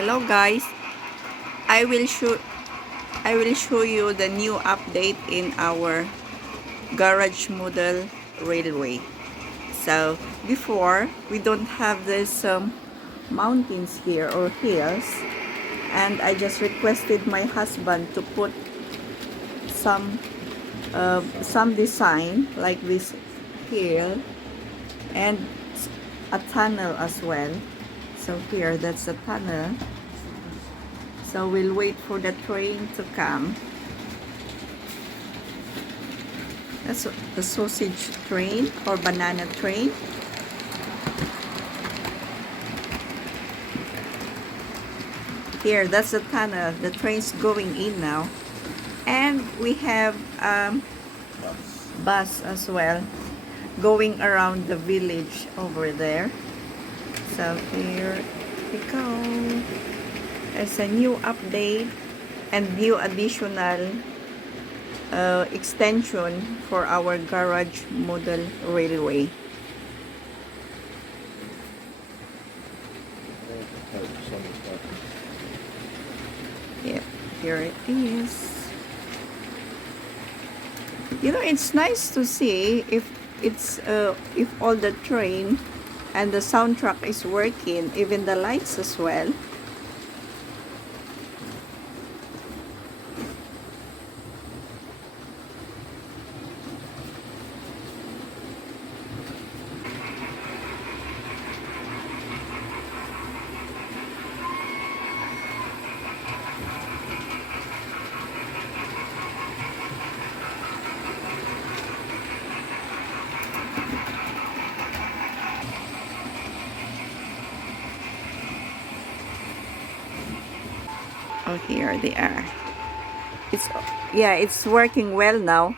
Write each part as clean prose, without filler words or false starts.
Hello guys. I will show you the new update in our garage model railway. So before we don't have this mountains here or hills, and I just requested my husband to put some design like this hill and a tunnel as well. So here, that's a tunnel. So we'll wait for the train to come. That's the sausage train or banana train. Here, that's the tunnel. The train's going in now. And we have bus as well going around the village over there. So here we go. There's a new update and new additional extension for our garage model railway. Yep, here it is. You know, it's nice to see if all the train and the soundtrack is working, even the lights as well. Oh, here they are. It's working well now.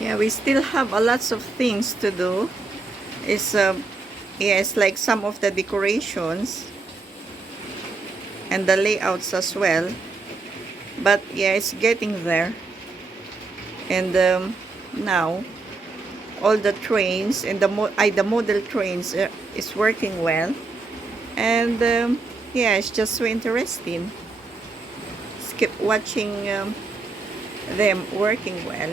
Yeah, we still have a lots of things to do. It's yeah, it's like some of the decorations and the layouts as well. But yeah, it's getting there. And now all the trains and the model trains is working well. And yeah, it's just so interesting. Just keep watching them working well.